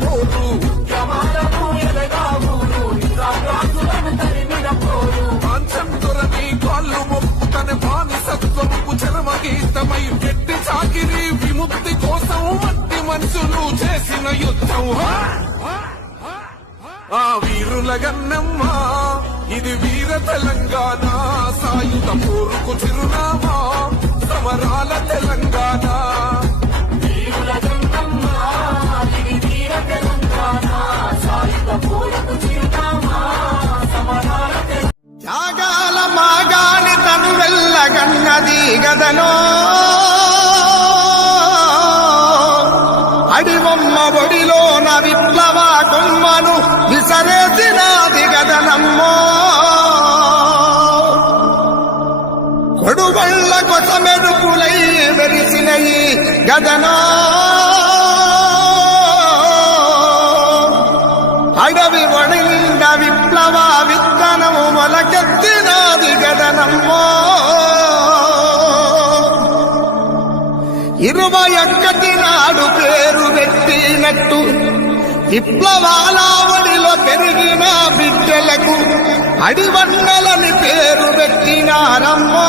పోరు కాంచన్ దొరని కాళ్ళు మొక్కుతని బానిసత్వముకు చరమగీతమై గట్టి చాకిరి విముక్తి కోసం మట్టి మనుషులు చేసిన యుద్ధం ఆ వీరుల గన్నమ్మ ఇది వీర తెలంగాణ సాయుధ పోరుకు చిరునామా సమరాల తెలంగాణ వీరుల గన్నమ్మ ఇది వీర తెలంగాణ సాయుధ పోరుకు చిరునామా సమరాల త్యాగాల మాగాని తను వెళ్ళగన్నది గదనో అడివమ్మ ఒడిలోన విప్లవ కొమ్మను విసరేసినాది గదనమ్మో కొడుగొళ్ళ కొసమెరుపులై వెరిసినయి గదనో అడవి ఒడిండ విప్లవ విత్తనము మొలకెత్తినాది గదనమ్మో 21 నాడు పేరు పెట్టినట్టు విప్లవాలావడిలో పెరిగిన బిడ్డలకు అడివన్నలని పేరు పెట్టినారమ్మో